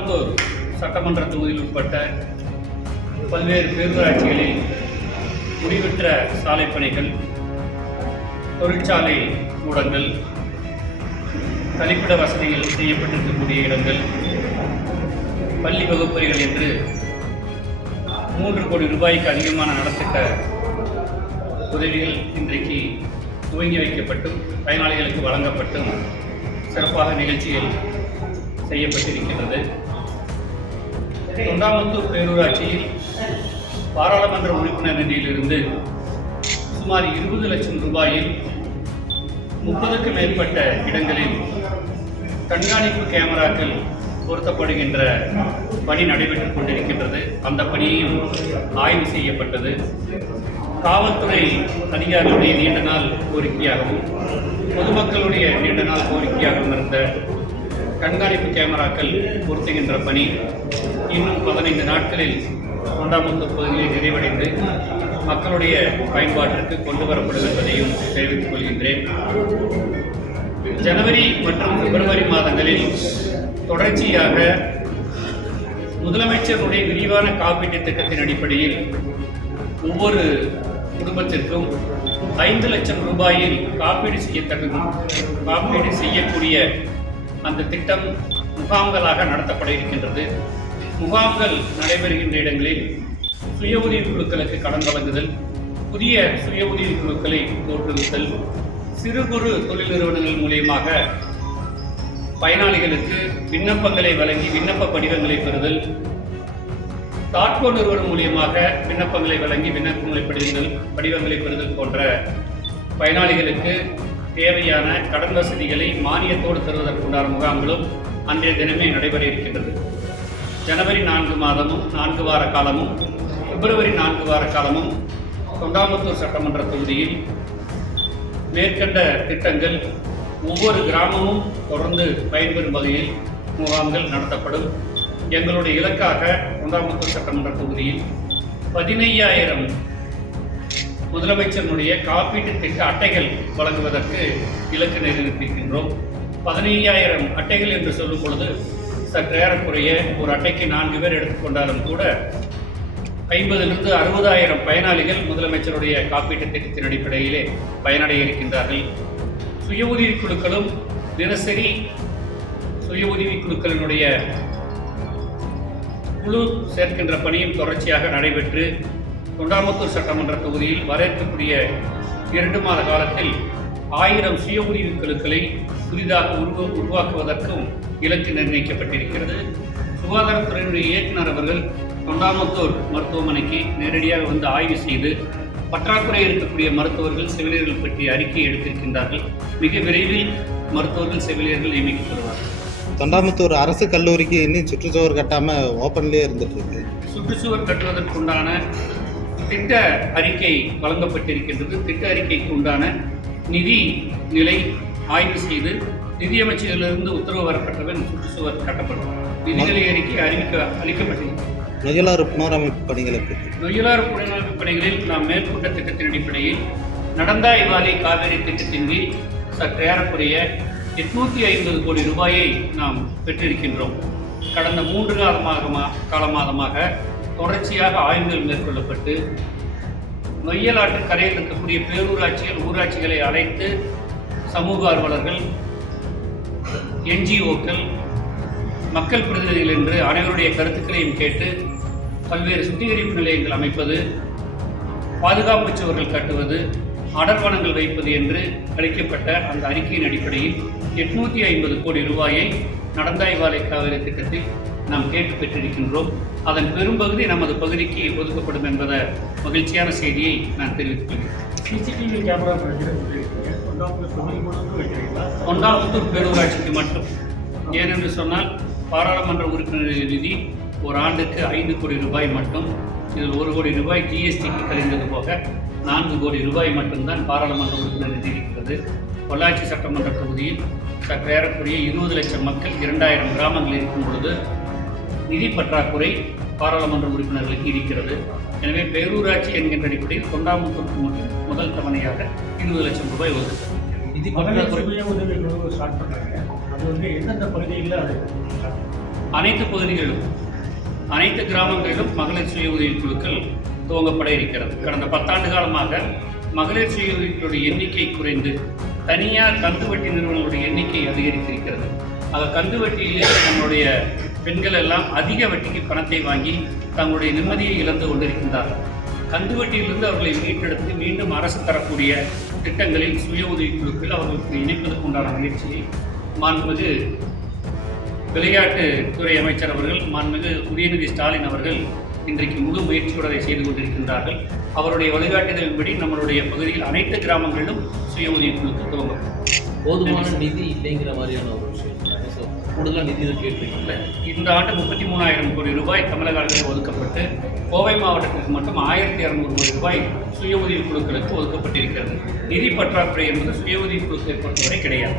சட்டமன்ற தொகுதியில் உட்பட்ட பல்வேறு பேரூராட்சிகளில் முடிவுற்ற சாலை பணிகள் தொழிற்சாலை கூடங்கள் கழிப்பிட வசதிகள் செய்யப்பட்டிருக்கக்கூடிய இடங்கள் பள்ளி வகுப்பறைகள் என்று மூன்று கோடி ரூபாய்க்கு அதிகமான நடத்திட்ட உதவிகள் இன்றைக்கு துவங்கி வைக்கப்பட்டும் பயனாளிகளுக்கு வழங்கப்பட்டும் சிறப்பாக நிகழ்ச்சிகள் செய்யப்பட்டிருக்கின்றது. தொண்டாமுத்தூர் பேரூராட்சியில் பாராளுமன்ற உறுப்பினர் நிதியிலிருந்து சுமார் இருபது லட்சம் ரூபாயில் முப்பதுக்கும் மேற்பட்ட இடங்களில் கண்காணிப்பு கேமராக்கள் பொருத்தப்படுகின்ற பணி நடைபெற்றுக் கொண்டிருக்கின்றது. அந்த பணியையும் ஆய்வு செய்யப்பட்டது. காவல்துறை அதிகாரிகளுடைய நீண்ட நாள் கோரிக்கையாகவும் பொதுமக்களுடைய நீண்ட நாள் கோரிக்கையாகவும் இருந்த கண்காணிப்பு கேமராக்கள் பொருத்துகின்ற பணி இன்னும் பதினைந்து நாட்களில் தொண்டாமுத்து பகுதியில் நிறைவடைந்து மக்களுடைய பயன்பாட்டிற்கு கொண்டு வரப்படும் என்பதையும் தெரிவித்துக் கொள்கின்றேன். ஜனவரி மற்றும் பிப்ரவரி மாதங்களில் தொடர்ச்சியாக முதலமைச்சருடைய விரிவான காப்பீட்டு திட்டத்தின் அடிப்படையில் ஒவ்வொரு குடும்பத்திற்கும் ஐந்து லட்சம் ரூபாயில் காப்பீடு செய்யத்தக்க காப்பீடு செய்யக்கூடிய அந்த திட்டம் முகாம்களாக நடத்தப்பட இருக்கின்றது முகாம்கள் நடைபெறுகின்ற இடங்களில் சுய உதவி குழுக்களுக்கு கடன் வழங்குதல் புதிய சுய உதவி குழுக்களை தோற்றுவித்தல் சிறு குறு தொழில் நிறுவனங்கள் மூலியமாக பயனாளிகளுக்கு விண்ணப்பங்களை வழங்கி விண்ணப்ப படிவங்களை பெறுதல் தாட்கோ நிறுவனம் மூலியமாக விண்ணப்பங்களை வழங்கி விண்ணப்பங்களை படிதல் படிவங்களை பெறுதல் போன்ற பயனாளிகளுக்கு தேவையான கடன் வசதிகளை மானியத்தோடு தருவதற்குண்டான முகாம்களும் அன்றைய தினமே நடைபெற இருக்கின்றது. ஜனவரி நான்கு மாதமும் நான்கு வார காலமும் பிப்ரவரி நான்கு வார காலமும் தொண்டாமுத்தூர் சட்டமன்ற தொகுதியில் மேற்கண்ட திட்டங்கள் ஒவ்வொரு கிராமமும் தொடர்ந்து பயன்பெறும் வகையில் முகாம்கள் நடத்தப்படும். எங்களுடைய இலக்காக தொண்டாமுத்தூர் சட்டமன்ற தொகுதியில் பதினையாயிரம் முதலமைச்சருடைய காப்பீட்டு திட்ட அட்டைகள் வழங்குவதற்கு இலக்கு நிர்ணயித்திருக்கின்றோம். பதினையாயிரம் அட்டைகள் என்று சொல்லும் பொழுது சற்றேறக்குறைய ஒரு அட்டைக்கு நான்கு பேர் எடுத்துக்கொண்டாலும் கூட ஐம்பதிலிருந்து அறுபதாயிரம் பயனாளிகள் முதலமைச்சருடைய காப்பீட்டு திட்டத்தின் அடிப்படையிலே பயனடைய இருக்கின்றார்கள். சுய உதவி குழுக்களும் தினசரி சுய உதவி குழுக்களினுடைய குழு சேர்க்கின்ற பணியும் தொடர்ச்சியாக நடைபெற்று தொண்டாமுத்தூர் சட்டமன்ற தொகுதியில் வர இருக்கக்கூடிய இரண்டு மாத காலத்தில் ஆயிரம் சுய உதவி குழுக்களை புதிதாக உருவ உருவாக்குவதற்கும் இலக்கு நிர்ணயிக்கப்பட்டிருக்கிறது. சுகாதாரத்துறையினுடைய இயக்குனர் அவர்கள் தொண்டாமுத்தூர் மருத்துவமனைக்கு நேரடியாக வந்து ஆய்வு செய்து பற்றாக்குறை இருக்கக்கூடிய மருத்துவர்கள் செவிலியர்கள் பற்றிய அறிக்கை எடுத்திருக்கின்றார்கள். மிக விரைவில் மருத்துவர்கள் செவிலியர்கள் நியமிக்கப்படுவார்கள் தொண்டாமுத்தூர் அரசு கல்லூரிக்கு இன்னும் சுற்றுச்சுவர் கட்டாம ஓப்பன்லயே இருந்துட்டு இருக்கு. சுற்றுச்சுவர் கட்டுவதற்குண்டான திட்ட அறிக்கை வழங்கப்பட்டிருக்கின்றது. திட்ட அறிக்கைக்கு உண்டான நிதி நிலை ஆய்வு செய்து நிதியமைச்சரிலிருந்து உத்தரவு வரப்பட்டவன் சுற்றுச்சுவர் கட்டப்படும். நிதிநிலை அறிக்கை அறிவிக்க அளிக்கப்பட்டிருக்கிறது. நொய்யலாறு புனரமைப்பு பணிகளுக்கு. நொய்யலாறு புனரமைப்பு பணிகளில் நாம் மேற்கொண்ட திட்டத்தின் அடிப்படையில் நடந்தாய் வாலி காவேரி திட்டத்தின் கீழ் சற்று ஏறக்குறைய எட்நூற்றி ஐம்பது கோடி ரூபாயை நாம் பெற்றிருக்கின்றோம். கடந்த மூன்று காலமாக காலமாதமாக தொடர்ச்சியாக ஆய்வுகள் மேற்கொள்ளப்பட்டு நொய்யலாற்று கரையில் இருக்கக்கூடிய பேரூராட்சிகள் ஊராட்சிகளை அழைத்து சமூக ஆர்வலர்கள் என்ஜிஓக்கள் மக்கள் பிரதிநிதிகள் என்று அனைவருடைய கருத்துக்களையும் கேட்டு பல்வேறு சுத்திகரிப்பு நிலையங்கள் அமைப்பது பாதுகாப்பு சுவர்கள் கட்டுவது அடர்வனங்கள் வைப்பது என்று அளிக்கப்பட்ட அந்த அறிக்கையின் அடிப்படையில் எட்நூற்றி ஐம்பது கோடி ரூபாயை நடந்தாய்வாலை காவிரி திட்டத்தில் நாம் கேட்டு பெற்றிருக்கின்றோம். அதன் பெரும்பகுதி நமது பகுதிக்கு ஒதுக்கப்படும் என்பத மகிழ்ச்சியான செய்தியை நான் தெரிவித்துக் கொள்கிறேன் சிசிடிவி கேமரா தொண்டாமுத்தூர் பேரூராட்சிக்கு மட்டும். ஏனென்று சொன்னால் பாராளுமன்ற உறுப்பினர் நிதி ஒரு ஆண்டுக்கு ஐந்து கோடி ரூபாய் மட்டும். இதில் ஒரு கோடி ரூபாய் ஜிஎஸ்டிக்கு கழிந்தது போக நான்கு கோடி ரூபாய் மட்டும்தான் பாராளுமன்ற உறுப்பினர் நிதி இருக்கிறது. பொள்ளாச்சி சட்டமன்ற தொகுதியில் சற்றேறக்குரிய இருபது லட்சம் மக்கள் இரண்டாயிரம் கிராமங்கள் இருக்கும் பொழுது நிதி பற்றாக்குறை பாராளுமன்ற உறுப்பினர்களுக்கு இருக்கிறது. எனவே பேரூராட்சி என்கின்ற அடிப்படையில் தொண்டாமுத்தூருக்கு மட்டும் முதல் தவணையாக இருபது லட்சம் ரூபாய் ஒதுக்கப்படும் நிதி பற்றாக்குறை ஸ்டார்ட் பண்ணுறாங்க அது வந்து எந்தெந்த பகுதிகளில் அது அனைத்து பகுதிகளிலும் அனைத்து கிராமங்களிலும் மகளிர் சுய உதவிக் குழுக்கள் துவங்கப்பட இருக்கிறது. கடந்த பத்தாண்டு காலமாக மகளிர் சுய உதவிக்குழுடைய எண்ணிக்கை குறைந்து தனியார் கந்துவட்டி நிறுவனங்களுடைய எண்ணிக்கை அதிகரித்திருக்கிறது. ஆக கந்துவட்டியிலே நம்மளுடைய பெண்கள் எல்லாம் அதிக வட்டிக்கு பணத்தை வாங்கி தங்களுடைய நிம்மதியை இழந்து கொண்டிருக்கின்றார்கள். கந்துவட்டியிலிருந்து அவர்களை மீட்டெடுத்து மீண்டும் அரசு தரக்கூடிய திட்டங்களில் சுய உதவிக்குழுக்கள் அவர்களுக்கு இணைப்பதற்கு உண்டான முயற்சியை மாண்புமிகு விளையாட்டுத்துறை அமைச்சர் அவர்கள் மாண்புமிகு உதயநிதி ஸ்டாலின் அவர்கள் இன்றைக்கு முழு முயற்சியோடு அதை செய்து கொண்டிருக்கின்றார்கள். அவருடைய வழிகாட்டுதலின்படி நம்மளுடைய பகுதியில் அனைத்து கிராமங்களிலும் சுய உதவிக் குழுக்கள் துவங்கும் போதுமான நிதி இல்லைங்கிற மாதிரியான ஒரு விஷயம் கூடுதலாக நிதி கேட்டிருக்கீங்களா இந்த ஆண்டு முப்பத்தி மூணாயிரம் கோடி ரூபாய் தமிழக அரசில் ஒதுக்கப்பட்டு கோவை மாவட்டத்திற்கு மட்டும் ஆயிரத்தி இரநூறு கோடி ரூபாய் சுய உதவிக் குழுக்களுக்கு ஒதுக்கப்பட்டிருக்கிறது. நிதி பற்றாக்குறை என்பது சுய உதவிக் குழுக்களை பொறுத்தவரை கிடையாது.